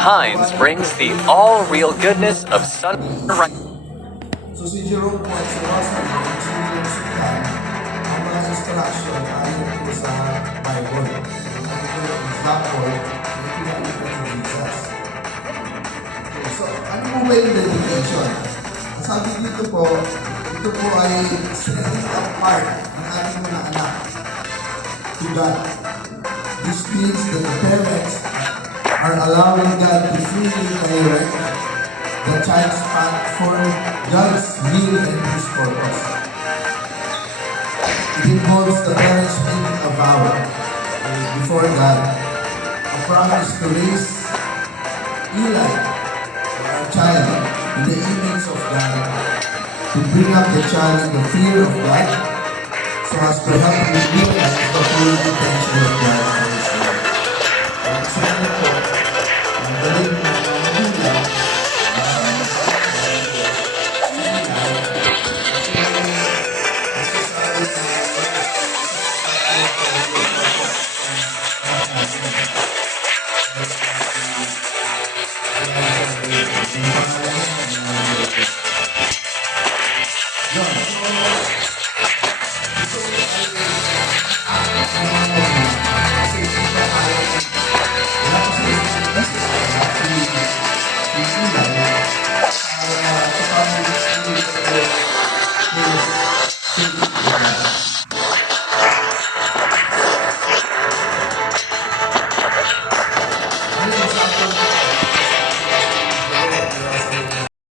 Heinz brings the all-real goodness of sunrise. So si Jerome po at si Rosa, ang sinigyan sundan ang mga instruction ayon po sa Bible. Ano po yung example na pinakita ni Jesus. Okay, so ano po ba yung dedication? Ang sabi dito po, ito po ay setting apart ng ating mga anak to God. This means that the parents are allowing God to freely direct the child's path for God's will and His purpose. It involves the parents making a vow before God, a promise to raise Eli, our child, in the image of God, to bring up the child in the fear of God, so as to help him realize the full potential of God for his life. Ang sabi po, ang galing ng mga magulang,